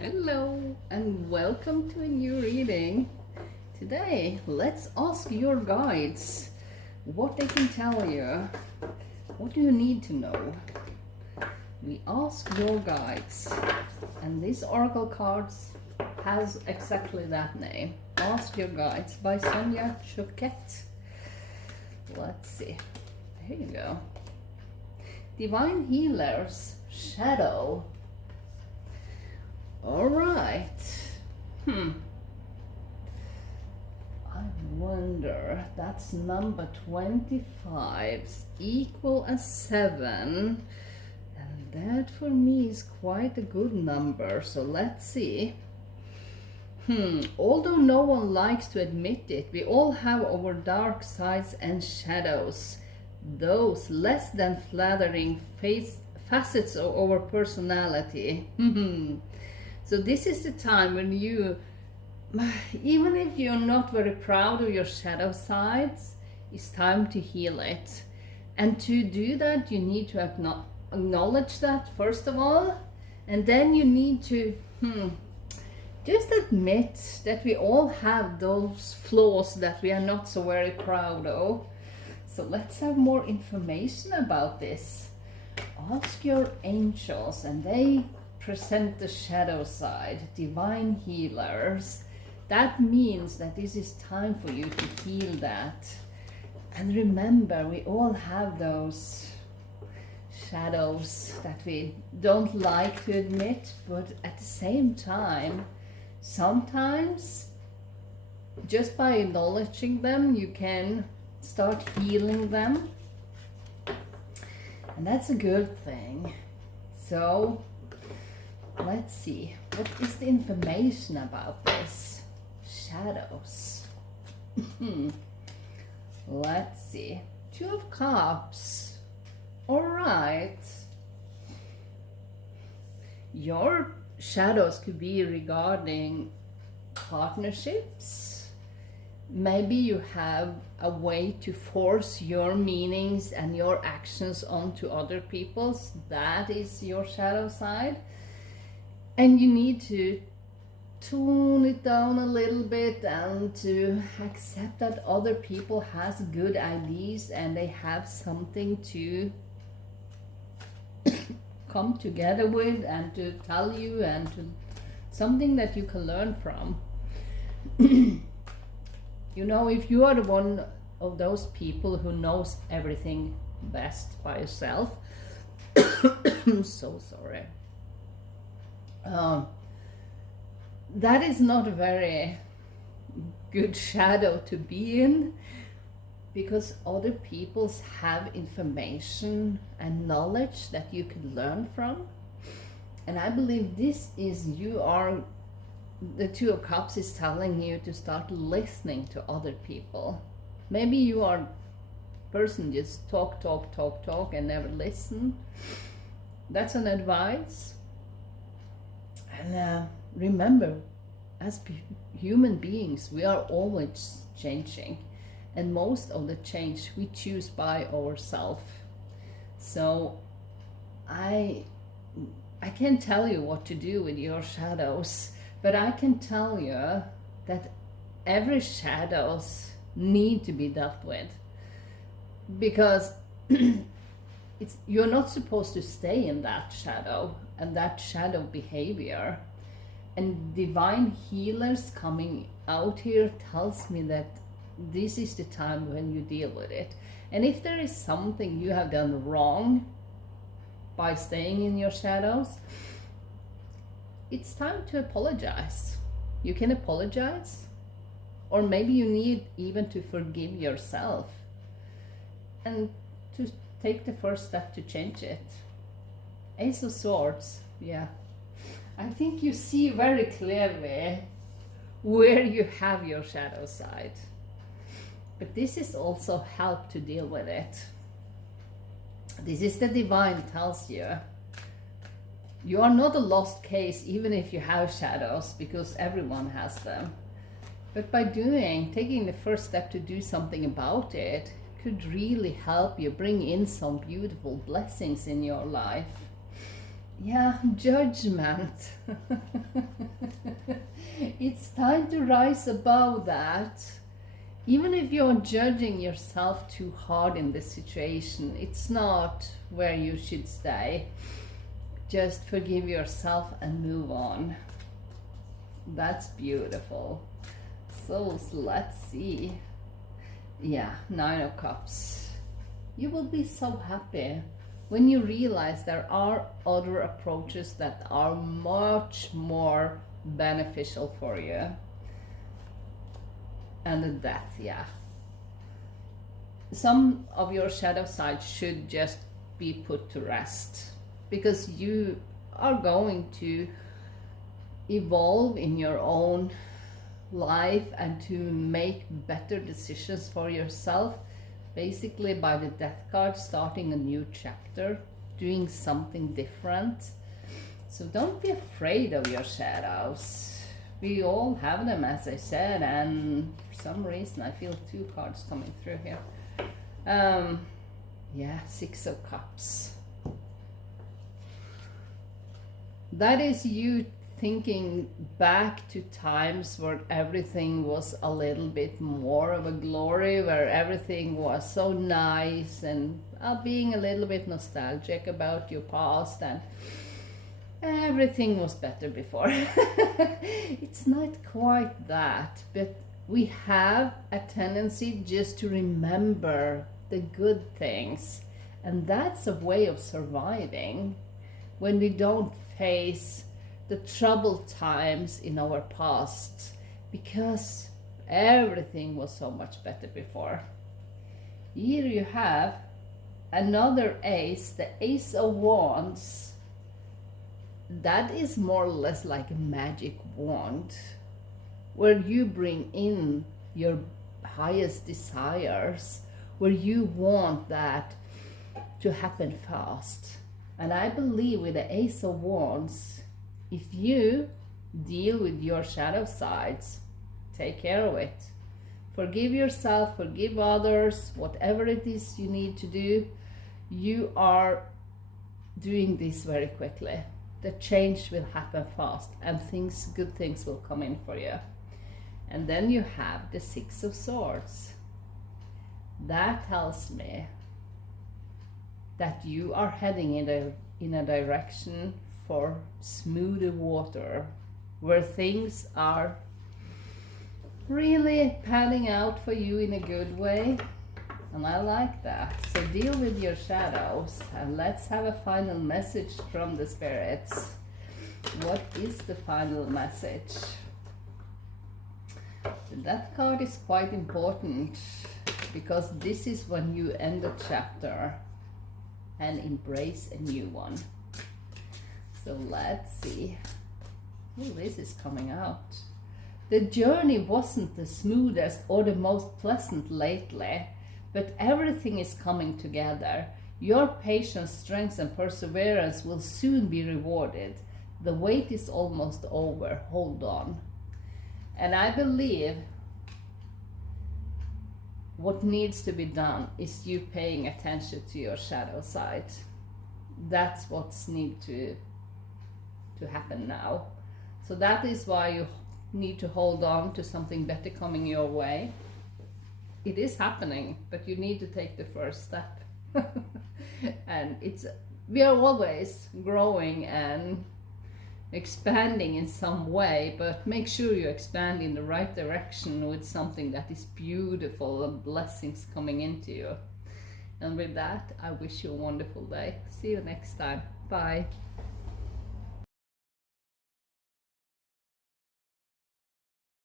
Hello and welcome to a new reading. Today, let's ask your guides what they can tell you. What do you need to know? We ask your guides, and this oracle cards has exactly that name. Ask Your Guides by Sonia Choquette. Let's see. There you go. Divine Healers, Shadow. All right. I wonder, that's number 25, equal as 7. And that for me is quite a good number. So let's see. Although no one likes to admit it, we all have our dark sides and shadows. Those less than flattering facets of our personality. So this is the time when you, even if you're not very proud of your shadow sides, it's time to heal it. And to do that, you need to acknowledge that first of all, and then you need to just admit that we all have those flaws that we are not so very proud of. So let's have more information about this. Ask your angels, and they present the shadow side, divine healers. That means that this is time for you to heal that. And remember, we all have those shadows that we don't like to admit, but at the same time, sometimes just by acknowledging them, you can start healing them. And that's a good thing. So let's see, what is the information about this? Shadows. Let's see. 2 of Cups. All right. Your shadows could be regarding partnerships. Maybe you have a way to force your meanings and your actions onto other people's. That is your shadow side. And you need to tone it down a little bit and to accept that other people has good ideas and they have something to come together with and to tell you, and to something that you can learn from. You know, if you are the one of those people who knows everything best by yourself, I'm so sorry. That is not a very good shadow to be in, because other people have information and knowledge that you can learn from. And I believe this is, the 2 of Cups is telling you to start listening to other people. Maybe you are a person just talk and never listen. That's an advice. And remember, as human beings, we are always changing. And most of the change we choose by ourselves. So I can't tell you what to do with your shadows, but I can tell you that every shadows need to be dealt with. Because you're not supposed to stay in that shadow and that shadow behavior. And divine healers coming out here tells me that this is the time when you deal with it. And if there is something you have done wrong by staying in your shadows, it's time to apologize. You can apologize, or maybe you need even to forgive yourself and to take the first step to change it. Ace of Swords, yeah. I think you see very clearly where you have your shadow side. But this is also help to deal with it. This is the divine tells you. You are not a lost case even if you have shadows, because everyone has them. But by taking the first step to do something about it, could really help you bring in some beautiful blessings in your life. Yeah, judgment. It's time to rise above that. Even if you're judging yourself too hard in this situation, it's not where you should stay. Just forgive yourself and move on. That's beautiful. So let's see. Yeah, Nine of Cups. You will be so happy when you realize there are other approaches that are much more beneficial for you. And the Death, yeah. Some of your shadow side should just be put to rest, because you are going to evolve in your own life and to make better decisions for yourself, basically by the Death card, starting a new chapter, doing something different. So don't be afraid of your shadows. We all have them, as I said, and for some reason I feel two cards coming through here. Yeah, Six of Cups. That is you thinking back to times where everything was a little bit more of a glory, where everything was so nice, and being a little bit nostalgic about your past, and everything was better before. It's not quite that, but we have a tendency just to remember the good things, and that's a way of surviving when we don't face the troubled times in our past, because everything was so much better before. Here you have another ace, the Ace of Wands. That is more or less like a magic wand, where you bring in your highest desires, where you want that to happen fast. And I believe with the Ace of Wands, if you deal with your shadow sides, take care of it. Forgive yourself, forgive others, whatever it is you need to do, you are doing this very quickly. The change will happen fast, and good things will come in for you. And then you have the Six of Swords. That tells me that you are heading in a direction for smoother water, where things are really panning out for you in a good way. And I like that. So deal with your shadows, and let's have a final message from the spirits. What is the final message? The Death card is quite important, because this is when you end a chapter and embrace a new one. So let's see. Oh, this is coming out. The journey wasn't the smoothest or the most pleasant lately, but everything is coming together. Your patience, strength, and perseverance will soon be rewarded. The wait is almost over. Hold on. And I believe what needs to be done is you paying attention to your shadow side. That's what's need to happen now. So that is why you need to hold on to something better coming your way. It is happening, but you need to take the first step. And we are always growing and expanding in some way, but make sure you expand in the right direction with something that is beautiful and blessings coming into you. And with that, I wish you a wonderful day. See you next time. Bye.